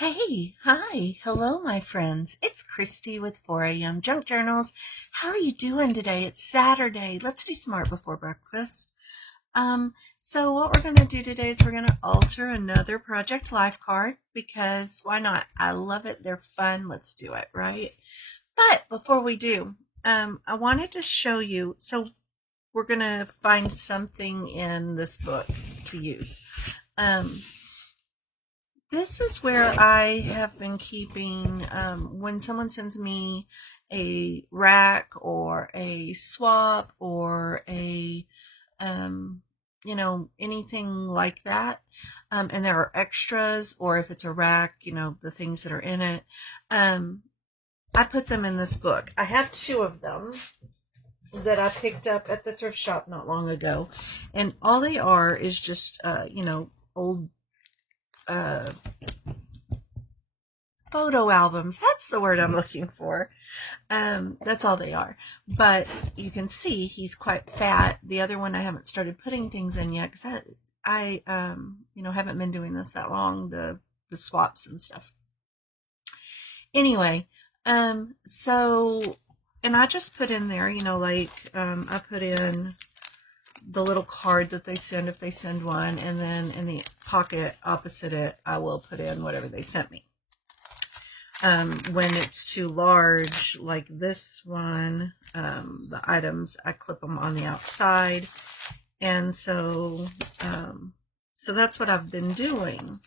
Hey, hi, hello, my friends. It's Christy with 4am Junk Journals. How are you doing today? It's Saturday. Let's do smart before breakfast. So what we're going to do today is we're going to alter another Project Life card because why not? I love it. They're fun. Let's do it, right? But before we do, I wanted to show you. So we're going to find something in this book to use. This is where I have been keeping, when someone sends me a rack or a swap or a, anything like that, and there are extras, or if it's a rack, the things that are in it, I put them in this book. I have two of them that I picked up at the thrift shop not long ago, and all they are is just, old photo albums. That's the word I'm looking for. That's all they are. But you can see he's quite fat. The other one I haven't started putting things in yet because I haven't been doing this that long, the swaps and stuff. Anyway, so, and I just put in there, I put in the little card that they send if they send one, and then in the pocket opposite it, I will put in whatever they sent me. When it's too large, like this one, the items, I clip them on the outside. And so, so that's what I've been doing.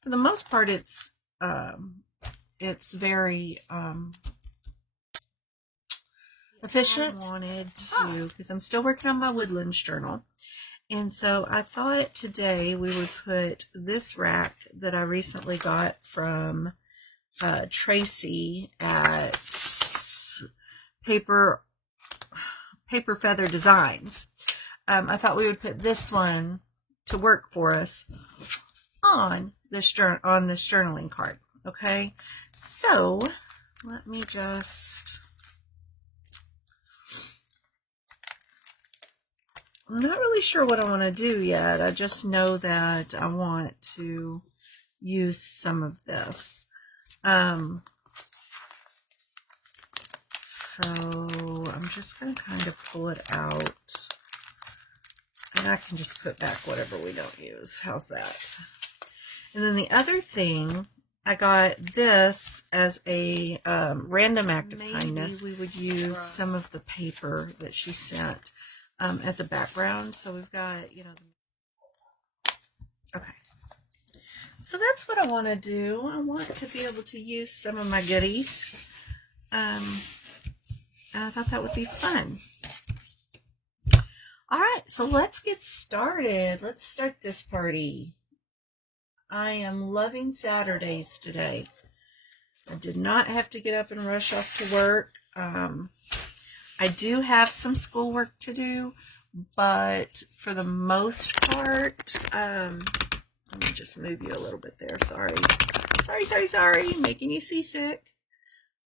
For the most part, it's very, efficient. I wanted to, because I'm still working on my Woodlands journal. And so I thought today we would put this rack that I recently got from Tracy at Paper Feather Designs. I thought we would put this one to work for us on this journaling card. Okay, so let me just. I'm not really sure what I want to do yet. I just know that I want to use some of this. So I'm just going to kind of pull it out. And I can just put back whatever we don't use. How's that? And then the other thing, I got this as a random act of kindness. We would use some of the paper that she sent as a background. So we've got, okay. So that's what I want to do. I want to be able to use some of my goodies. I thought that would be fun. All right, so let's get started. Let's start this party. I am loving Saturdays today. I did not have to get up and rush off to work. I do have some schoolwork to do, but for the most part, let me just move you a little bit there. Sorry, making you seasick.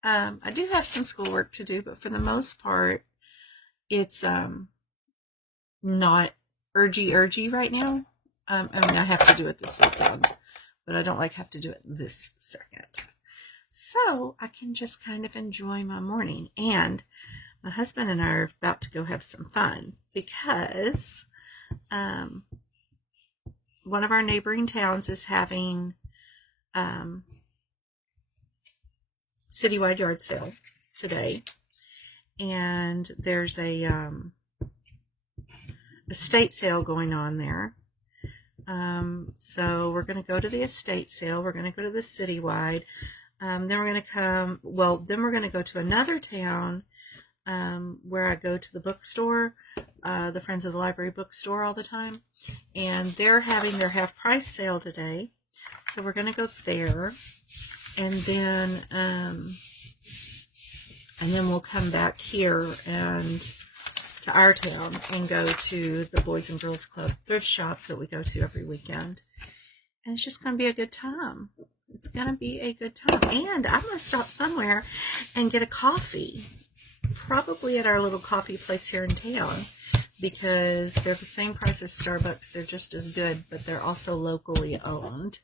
I do have some schoolwork to do, but for the most part, it's not urgy right now. I mean, I have to do it this weekend, but I don't have to do it this second. So I can just kind of enjoy my morning. And my husband and I are about to go have some fun because one of our neighboring towns is having citywide yard sale today, and there's a estate sale going on there. So we're going to go to the estate sale. We're going to go to the citywide. Then we're going to then we're going to go to another town where I go to the bookstore, the Friends of the Library bookstore all the time, and they're having their half price sale today. So we're going to go there, and then we'll come back here and to our town and go to the Boys and Girls Club thrift shop that we go to every weekend. And it's just going to be a good time. It's going to be a good time. And I'm going to stop somewhere and get a coffee, probably at our little coffee place here in town, because they're the same price as Starbucks. They're just as good, but they're also locally owned.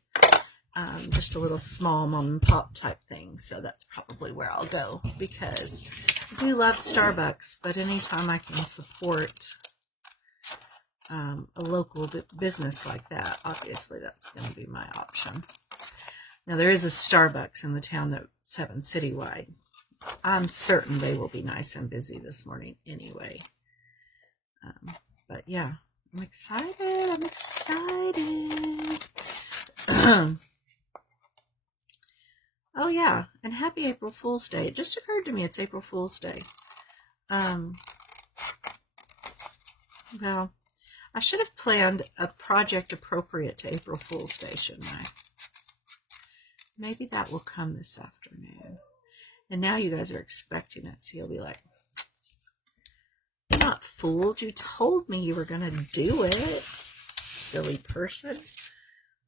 just a little small mom and pop type thing. So that's probably where I'll go, because I do love Starbucks, but anytime I can support a local business like that, obviously that's going to be my option. Now, there is a Starbucks in the town that's having citywide. I'm certain they will be nice and busy this morning anyway. But yeah, I'm excited. I'm excited. Oh yeah, and happy April Fool's Day. It just occurred to me it's April Fool's Day. Well, I should have planned a project appropriate to April Fool's Day, shouldn't I? Maybe that will come this afternoon. And now you guys are expecting it, so you'll be like, "You're not fooled. You told me you were going to do it, silly person."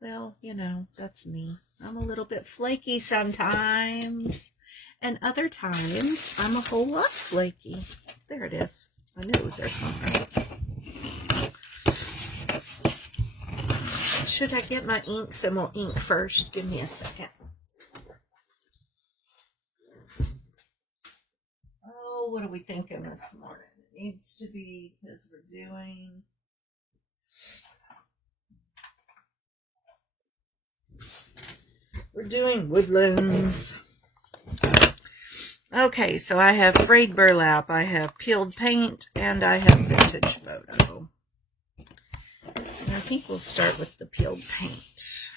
Well, you know, that's me. I'm a little bit flaky sometimes. And other times, I'm a whole lot flaky. There it is. I knew it was there somewhere. Should I get my inks? And we'll ink first. Give me a second. Oh, what are we thinking this morning? It needs to be, because we're doing woodlands. Okay, so I have frayed burlap, I have peeled paint, and I have vintage photo. And I think we'll start with the peeled paint.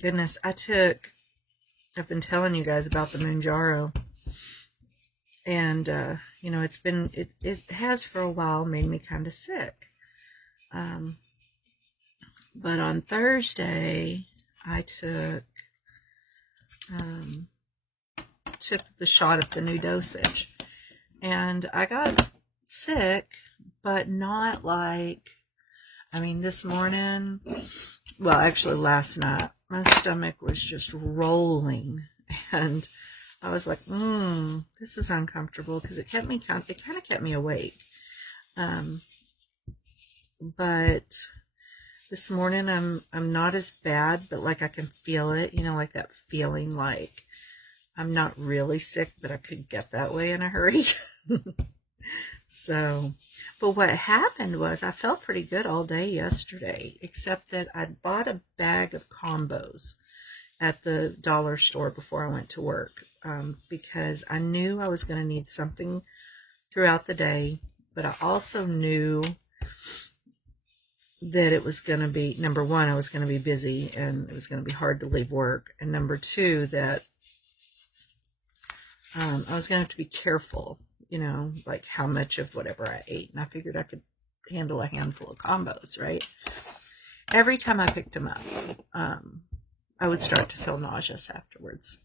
Goodness, I've been telling you guys about the Mounjaro. And, you know, it has for a while made me kind of sick. But on Thursday, I took the shot of the new dosage. And I got sick, but not like, I mean, this morning, well, actually last night, my stomach was just rolling. And I was like, this is uncomfortable, because it kind of kept me awake. But this morning I'm not as bad, but like I can feel it, you know, like that feeling like I'm not really sick, but I could get that way in a hurry. So, but what happened was I felt pretty good all day yesterday, except that I'd bought a bag of combos at the dollar store before I went to work, because I knew I was going to need something throughout the day, but I also knew that it was going to be, number one, I was going to be busy and it was going to be hard to leave work, and number two, that I was going to have to be careful, you know, like how much of whatever I ate, and I figured I could handle a handful of combos, right? Every time I picked them up, I would start to feel nauseous afterwards.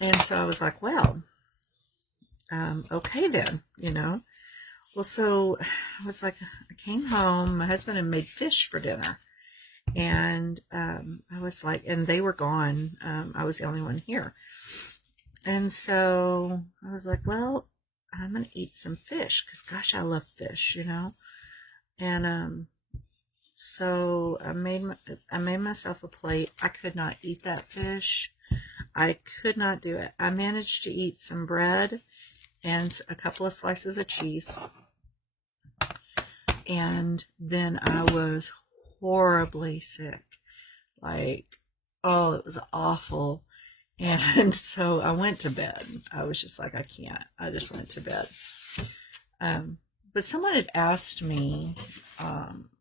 And so I was like, well, okay then, you know. Well, so I was like, I came home, my husband had made fish for dinner. And I was like, and they were gone. I was the only one here. And so I was like, well, I'm going to eat some fish, because gosh, I love fish, you know. And so I made myself a plate. I could not eat that fish. I could not do it. I managed to eat some bread and a couple of slices of cheese. And then I was horribly sick. Like, oh, it was awful. And so I went to bed. I was just like, I can't. I just went to bed. But someone had asked me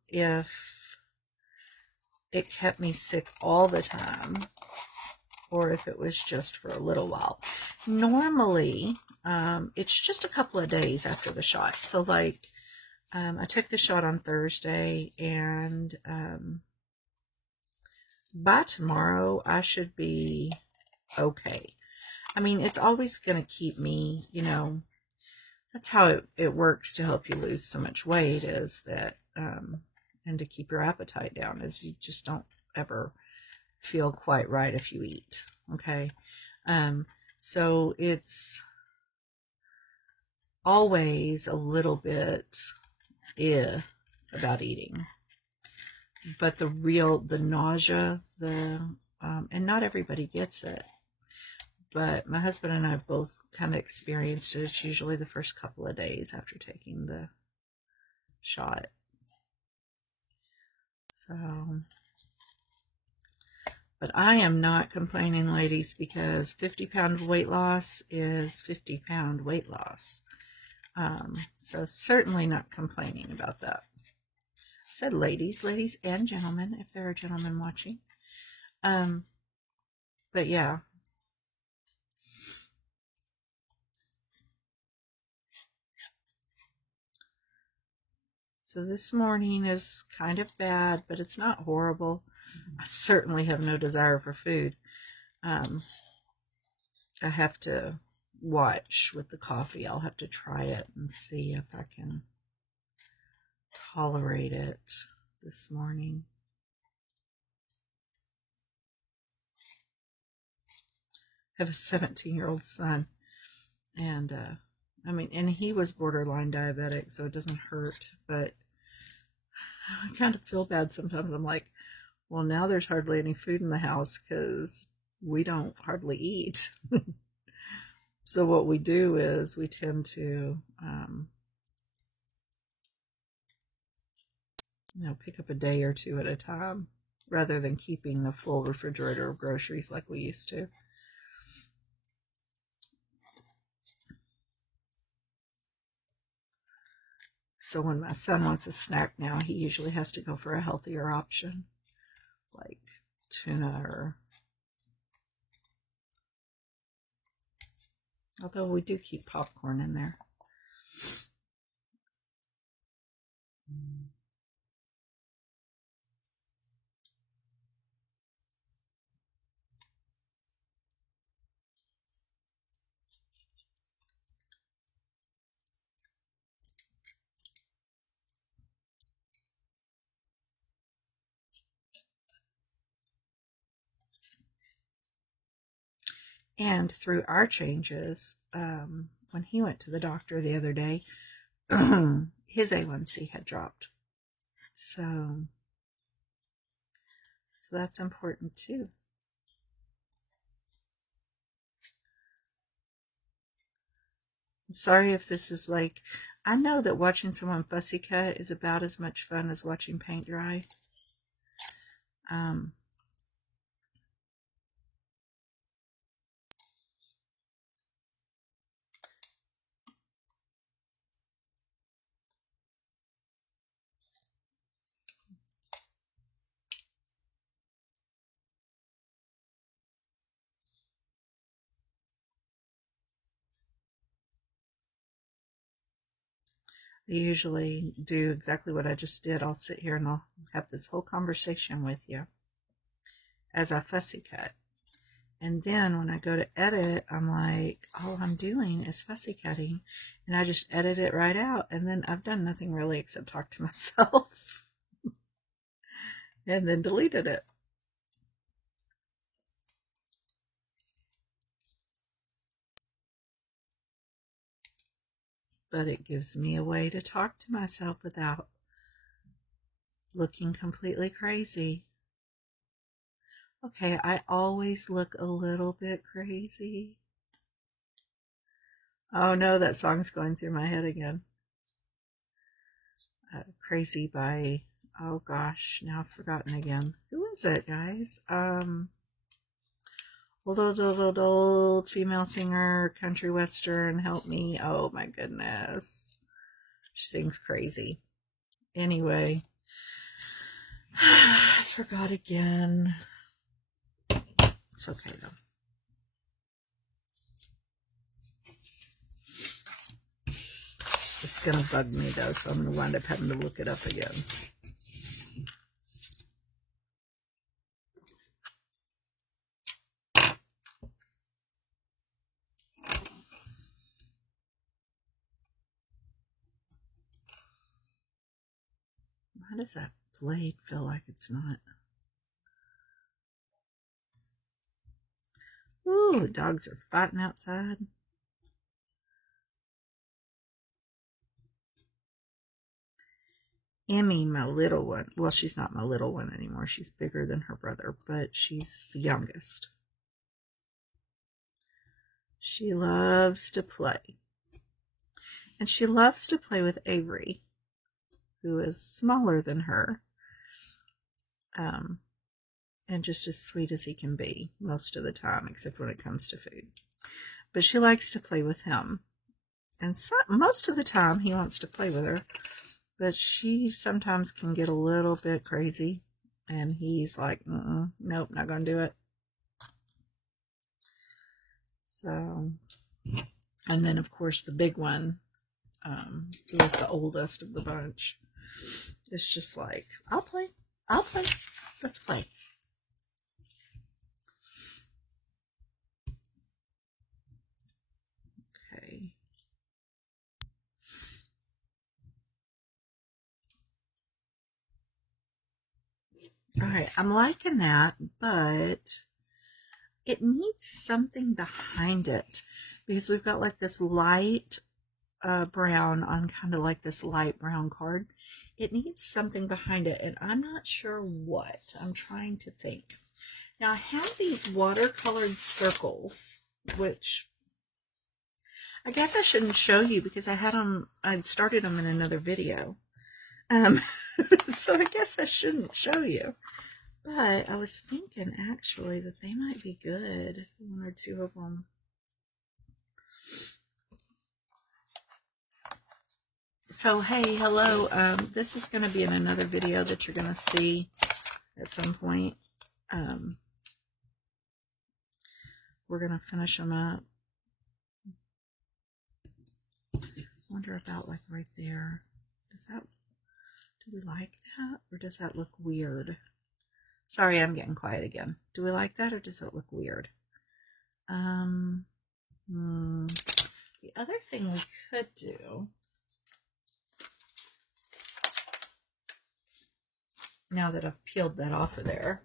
if it kept me sick all the time, or if it was just for a little while. Normally, it's just a couple of days after the shot. So like, I took the shot on Thursday, and by tomorrow I should be okay. I mean, it's always going to keep me, you know, that's how it works to help you lose so much weight, is that, and to keep your appetite down, is you just don't ever feel quite right if you eat. Okay. So it's always a little bit about eating. But the nausea, and not everybody gets it. But my husband and I have both kind of experienced it. It's usually the first couple of days after taking the shot. So, but I am not complaining, ladies, because 50-pound weight loss is 50-pound weight loss. So certainly not complaining about that. I said ladies and gentlemen, if there are gentlemen watching. But yeah. So this morning is kind of bad, but it's not horrible. I certainly have no desire for food. I have to watch with the coffee. I'll have to try it and see if I can tolerate it this morning. I have a 17-year-old son, and and he was borderline diabetic, so it doesn't hurt, but I kind of feel bad sometimes. I'm like, well, now there's hardly any food in the house because we don't hardly eat. So what we do is we tend to, pick up a day or two at a time rather than keeping a full refrigerator of groceries like we used to. So when my son wants a snack now, he usually has to go for a healthier option, like tuna or... Although we do keep popcorn in there. And through our changes, when he went to the doctor the other day, his A1C had dropped. So that's important too. I'm sorry if this is like, I know that watching someone fussy cut is about as much fun as watching paint dry. I usually do exactly what I just did. I'll sit here and I'll have this whole conversation with you as I fussy cut. And then when I go to edit, I'm like, all I'm doing is fussy cutting. And I just edit it right out. And then I've done nothing really except talk to myself. And then deleted it. But it gives me a way to talk to myself without looking completely crazy. Okay, I always look a little bit crazy. Oh no, that song's going through my head again. Crazy by, oh gosh, now I've forgotten again. Who is it, guys? Old female singer, country western, help me. Oh my goodness. She sings crazy. Anyway, I forgot again. It's okay though. It's gonna bug me though, so I'm gonna wind up having to look it up again. Why does that blade feel like it's not? Ooh, the dogs are fighting outside. Emmy, my little one. Well, she's not my little one anymore. She's bigger than her brother, but she's the youngest. She loves to play. And she loves to play with Avery, who is smaller than her. And just as sweet as he can be most of the time, except when it comes to food. But she likes to play with him. And most of the time he wants to play with her. But she sometimes can get a little bit crazy. And he's like, nope, not going to do it. So, and then of course the big one, who is the oldest of the bunch, is just like, I'll play, let's play. Okay. All right, I'm liking that, but it needs something behind it, because we've got like this light brown on kind of like this light brown card. It needs something behind it, and I'm not sure what. I'm trying to think. Now, I have these watercolored circles, which I guess I shouldn't show you because I'd started them in another video. So I guess I shouldn't show you. But I was thinking, actually, that they might be good. One or two of them. So, hey, hello. This is going to be in another video that you're going to see at some point. We're going to finish them up. Wonder about, like, right there. Do we like that? Or does that look weird? Sorry, I'm getting quiet again. Do we like that, or does it look weird? The other thing we could do, now that I've peeled that off of there,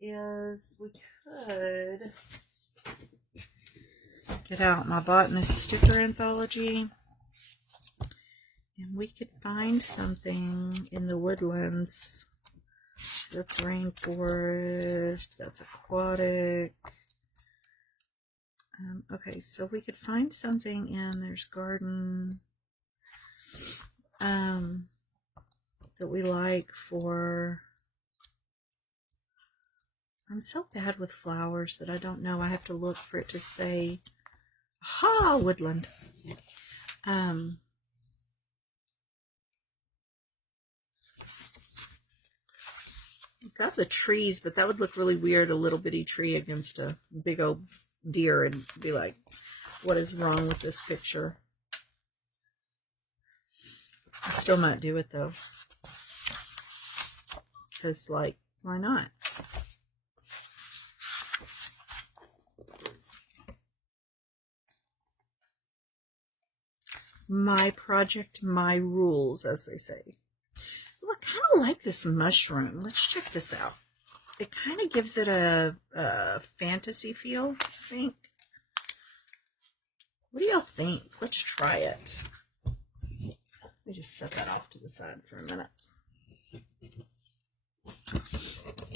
is we could get out my Botanist sticker anthology, and we could find something in the woodlands. That's rainforest, that's aquatic. Okay, so we could find something in, there's garden, that we like for, I'm so bad with flowers that I don't know. I have to look for it to say, aha, woodland. Got the trees, but that would look really weird, a little bitty tree against a big old deer, and be like, what is wrong with this picture? I still might do it though, because, like, why not? My project, my rules, as they say. Look, I kind of like this mushroom. Let's check this out. It kind of gives it a fantasy feel, I think. What do y'all think? Let's try it. Let me just set that off to the side for a minute.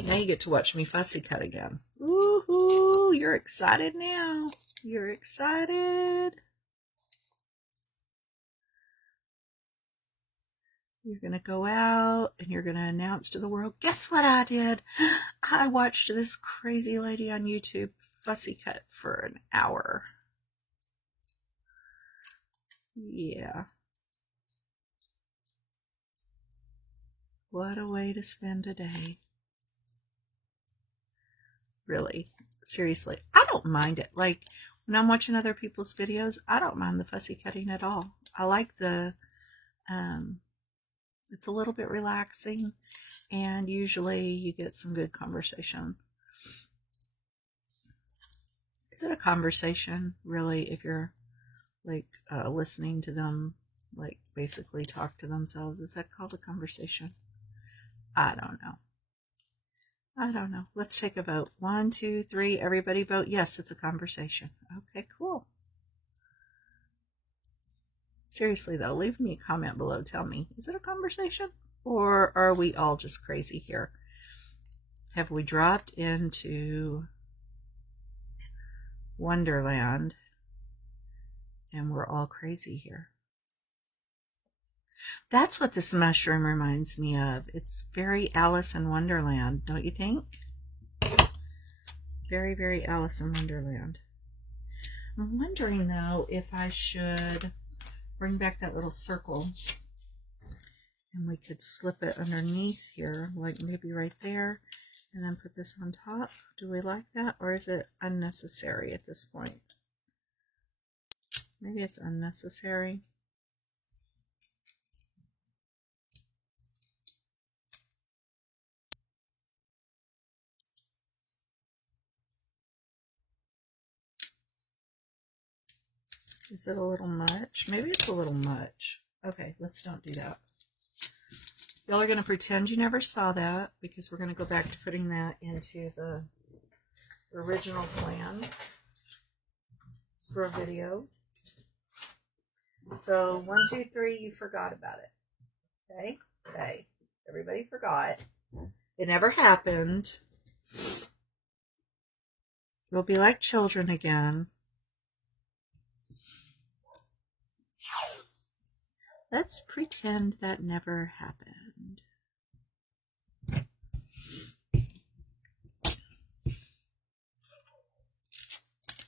Now you get to watch me fussy cut again. Woohoo! You're excited now. You're excited. You're going to go out and you're going to announce to the world, guess what I did? I watched this crazy lady on YouTube fussy cut for an hour. Yeah. What a way to spend a day. Really, seriously, I don't mind it. Like, when I'm watching other people's videos, I don't mind the fussy cutting at all. I like the, it's a little bit relaxing, and usually you get some good conversation. Is it a conversation, really, if you're, like, listening to them, like, basically talk to themselves? Is that called a conversation? I don't know. I don't know. Let's take a vote. 1, 2, 3. Everybody vote yes, it's a conversation. Okay, cool. Seriously though, leave me a comment below. Tell me, is it a conversation? Or are we all just crazy here? Have we dropped into Wonderland and we're all crazy here? That's what this mushroom reminds me of. It's very Alice in Wonderland, don't you think? Very, very Alice in Wonderland. I'm wondering though if I should bring back that little circle and we could slip it underneath here, like maybe right there, and then put this on top. Do we like that, or is it unnecessary at this point? Maybe it's unnecessary. Is it a little much? Maybe it's a little much. Okay, let's don't do that. Y'all are going to pretend you never saw that because we're going to go back to putting that into the original plan for a video. So 1, 2, 3, you forgot about it. Okay? Okay. Everybody forgot. It never happened. We'll be like children again. Let's pretend that never happened.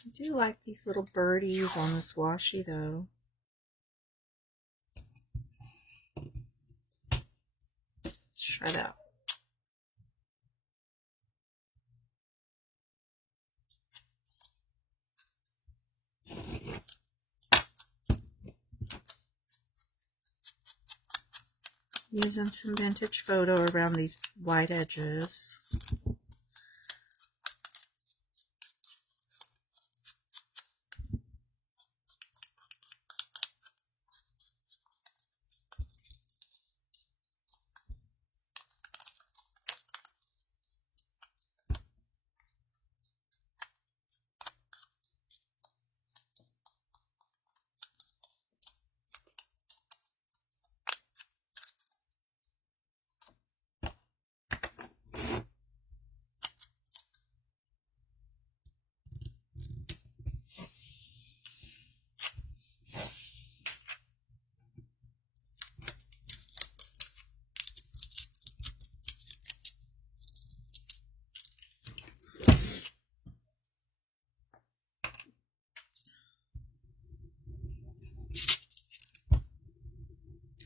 I do like these little birdies on this washi though. Let's try that. Using some vintage photo around these white edges.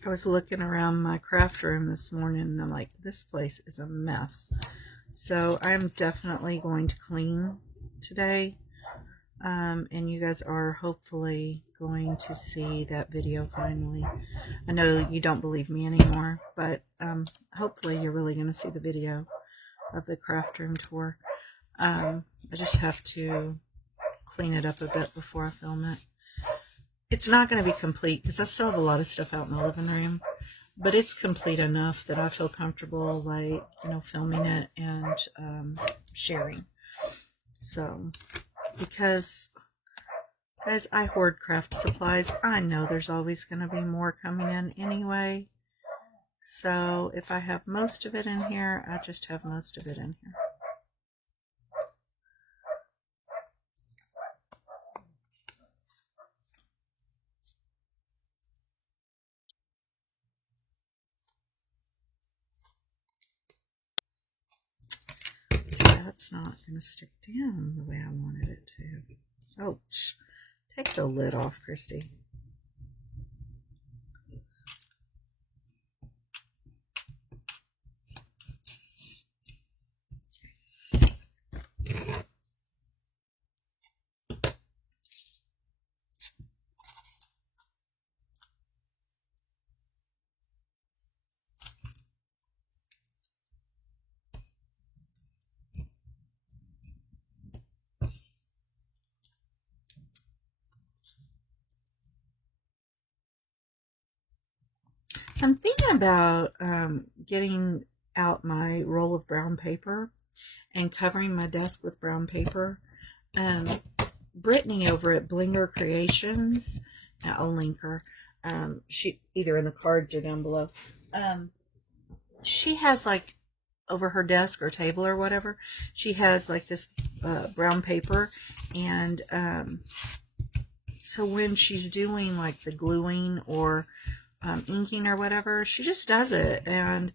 I was looking around my craft room this morning and I'm like, this place is a mess. So I'm definitely going to clean today. And you guys are hopefully going to see that video finally. I know you don't believe me anymore, but hopefully you're really going to see the video of the craft room tour. I just have to clean it up a bit before I film it. It's not going to be complete because I still have a lot of stuff out in the living room, but it's complete enough that I feel comfortable, like, you know, filming it and sharing. So, because as I hoard craft supplies, I know there's always going to be more coming in anyway. So, if I have most of it in here, I just have most of it in here. That's not going to stick down the way I wanted it to. Oh, take the lid off, Christy. I'm thinking about getting out my roll of brown paper and covering my desk with brown paper. Brittany over at Blinger Creations, I'll link her. She either in the cards or down below. She has like over her desk or table or whatever, she has like this brown paper, and so when she's doing like the gluing or inking or whatever, she just does it, and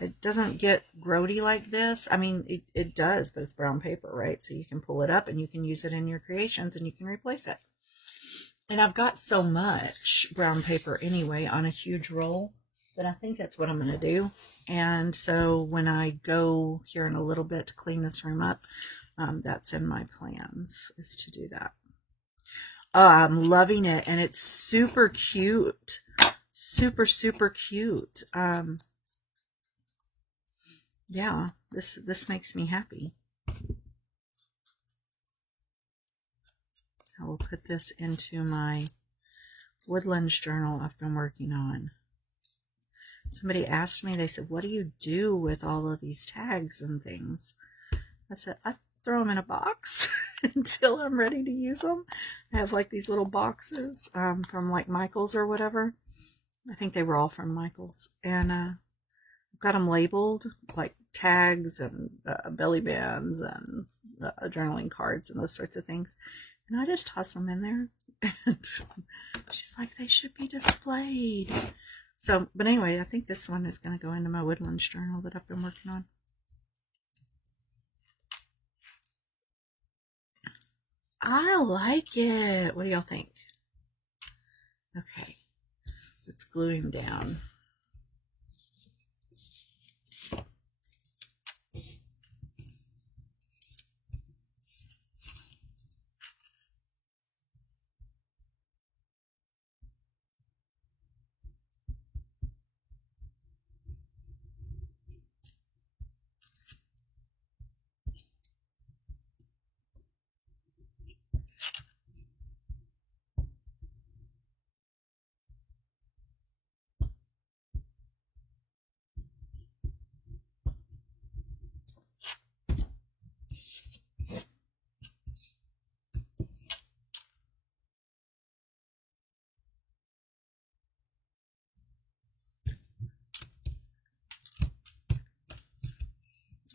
it doesn't get grody like this. I mean, it does, but it's brown paper, right? So you can pull it up and you can use it in your creations and you can replace it. And I've got so much brown paper anyway on a huge roll that I think that's what I'm going to do. And so when I go here in a little bit to clean this room up, that's in my plans, is to do that. I'm loving it, and it's super cute. Super, super cute. Yeah, this makes me happy. I will put this into my Woodlands journal I've been working on. Somebody asked me, they said, what do you do with all of these tags and things? I said, I throw them in a box until I'm ready to use them. I have like these little boxes from like Michael's or whatever. I think they were all from Michael's. And I've got them labeled like tags and belly bands and journaling cards and those sorts of things. And I just toss them in there. And she's like, they should be displayed. So, but anyway, I think this one is going to go into my Woodlands journal that I've been working on. I like it. What do y'all think? Okay, let's glue him down.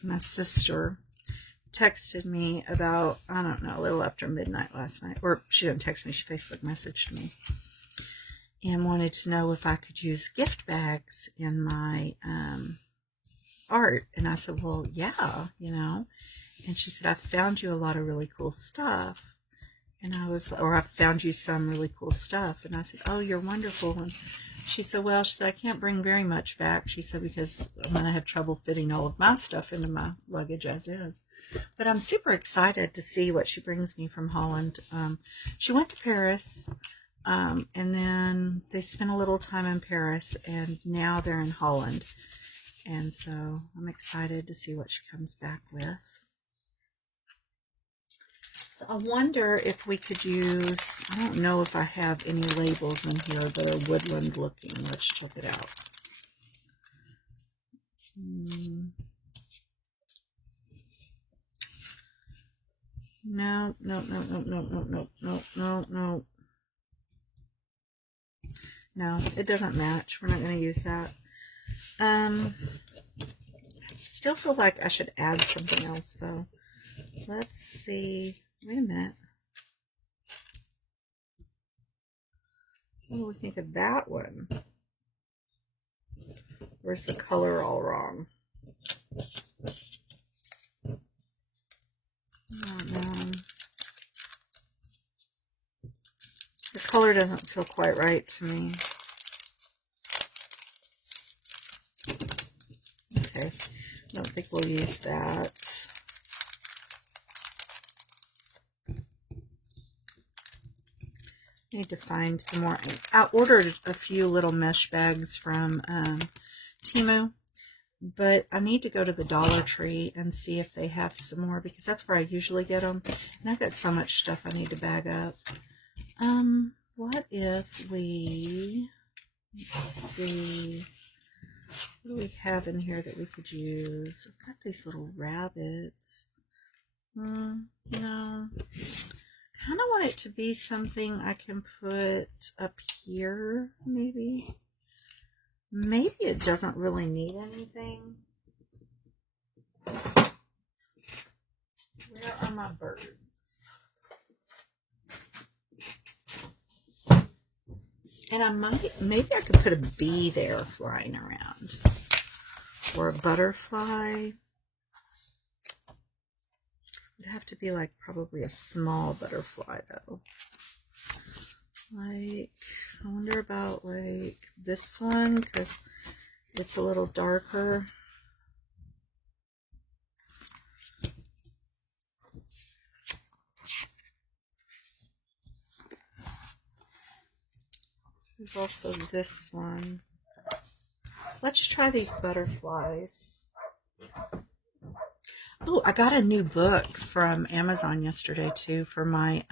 My sister texted me about, I don't know, a little after midnight last night. Or she didn't text me, she Facebook messaged me. And wanted to know if I could use gift bags in my art. And I said, well, yeah, you know. And she said, I found you a lot of really cool stuff. And I was, or I found you some really cool stuff. And I said, oh, you're wonderful. And she said, well, she said, I can't bring very much back. She said, because I'm going to have trouble fitting all of my stuff into my luggage as is. But I'm super excited to see what she brings me from Holland. She went to Paris, and then they spent a little time in Paris, and now they're in Holland. And so I'm excited to see what she comes back with. So I wonder if we could use, I don't know if I have any labels in here that are woodland looking. Let's check it out. No. No, it doesn't match. We're not going to use that. Still feel like I should add something else though. Let's see. Wait a minute. What do we think of that one? Where's the color all wrong? I don't know. The color doesn't feel quite right to me. Okay, I don't think we'll use that. Need to find some more. I ordered a few little mesh bags from Temu, but I need to go to the Dollar Tree and see if they have some more, because that's where I usually get them. And I've got so much stuff I need to bag up. What if we, let's see, What do we have in here that we could use? I've got these little rabbits. No. Kind of want it to be something I can put up here, maybe. Maybe it doesn't really need anything. Where are my birds? And maybe I could put a bee there flying around. Or a butterfly. It'd have to be like probably a small butterfly though. Like, I wonder about like this one because it's a little darker. There's also this one. Let's try these butterflies. Oh, I got a new book from Amazon yesterday too for my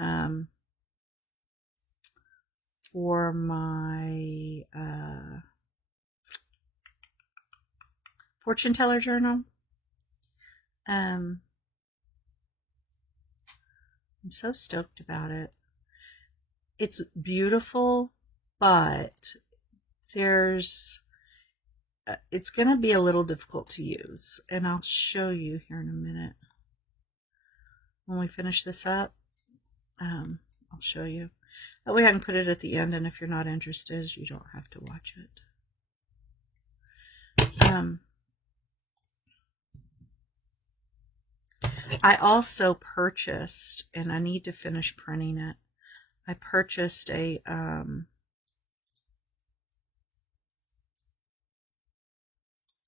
fortune teller journal. I'm so stoked about it. It's beautiful, but it's going to be a little difficult to use, and I'll show you here in a minute. When we finish this up, I'll show you. That way I can put it at the end, and if you're not interested, you don't have to watch it. I also purchased, and I need to finish printing it, I purchased a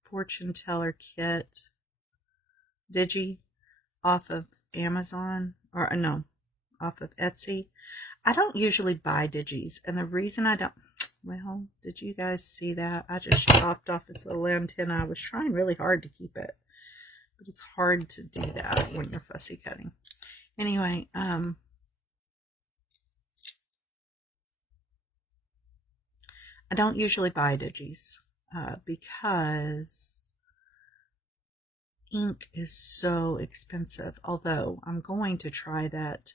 fortune teller kit digi off of Amazon, or no, off of Etsy. I don't usually buy digis, and the reason I don't, well, did you guys see that? I just chopped off its little antenna. I was trying really hard to keep it, but it's hard to do that when you're fussy cutting. Anyway, I don't usually buy digis because ink is so expensive, although I'm going to try that.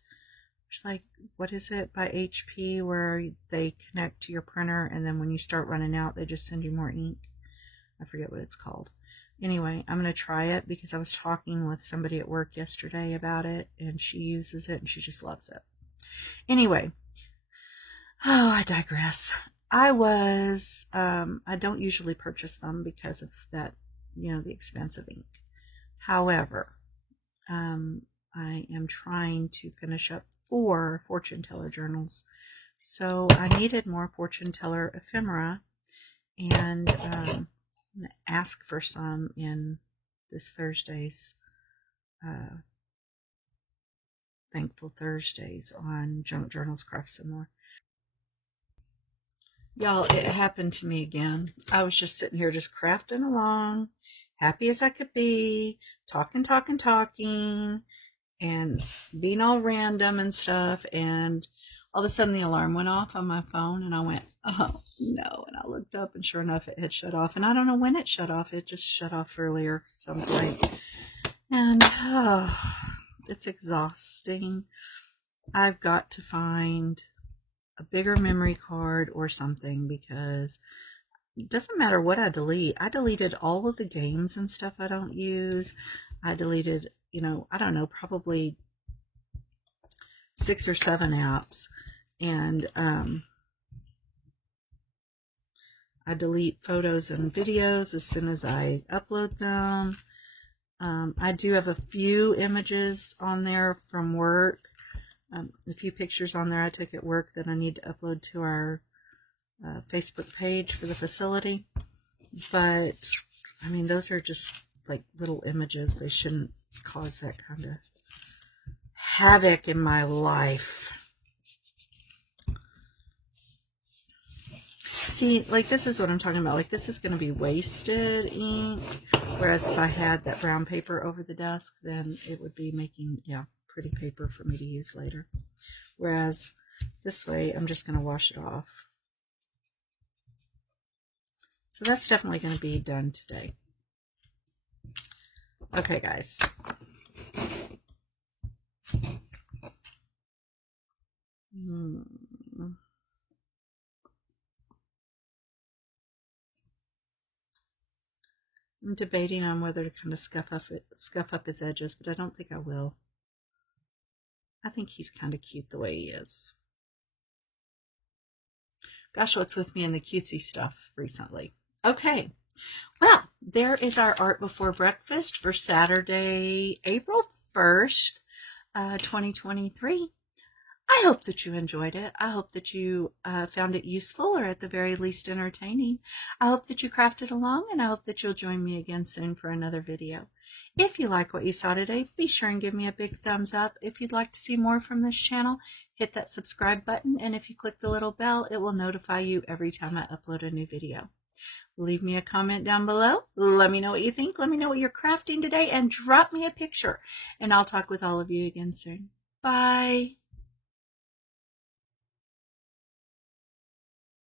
It's like, what is it by HP where they connect to your printer and then when you start running out they just send you more ink? I forget what it's called. Anyway, I'm going to try it because I was talking with somebody at work yesterday about it and she uses it and she just loves it. Anyway, oh, I digress. I don't usually purchase them because of that, the expensive ink. However, I am trying to finish up 4 fortune teller journals. So I needed more fortune teller ephemera, and I'm going to ask for some in this Thursday's Thankful Thursdays on Junk Journals Craft Some More. Y'all, it happened to me again. I was just sitting here just crafting along, happy as I could be, talking, and being all random and stuff, and all of a sudden the alarm went off on my phone, and I went, oh no, and I looked up, and sure enough, it had shut off, and I don't know when it shut off. It just shut off earlier some point, and it's exhausting. I've got to find a bigger memory card or something, because it doesn't matter what I delete. I deleted all of the games and stuff I don't use. I deleted, I don't know, probably 6 or 7 apps. And I delete photos and videos as soon as I upload them. I do have a few images on there from work. A few pictures on there I took at work that I need to upload to our Facebook page for the facility. But, I mean, those are just like little images. They shouldn't cause that kind of havoc in my life. See, like, this is what I'm talking about. Like, this is going to be wasted ink. Whereas if I had that brown paper over the desk, then it would be making, pretty paper for me to use later. Whereas this way, I'm just going to wash it off. So that's definitely going to be done today. Okay, guys. I'm debating on whether to kind of scuff up his edges, but I don't think I will. I think he's kind of cute the way he is. Gosh, what's with me in the cutesy stuff recently? Okay, well, there is our art before breakfast for Saturday, April 1st, 2023. I hope that you enjoyed it. I hope that you found it useful, or at the very least entertaining. I hope that you crafted along, and I hope that you'll join me again soon for another video. If you like what you saw today, be sure and give me a big thumbs up. If you'd like to see more from this channel, hit that subscribe button, and if you click the little bell, it will notify you every time I upload a new video. Leave me a comment down below. Let me know what you think. Let me know what you're crafting today, and drop me a picture, and I'll talk with all of you again soon. Bye.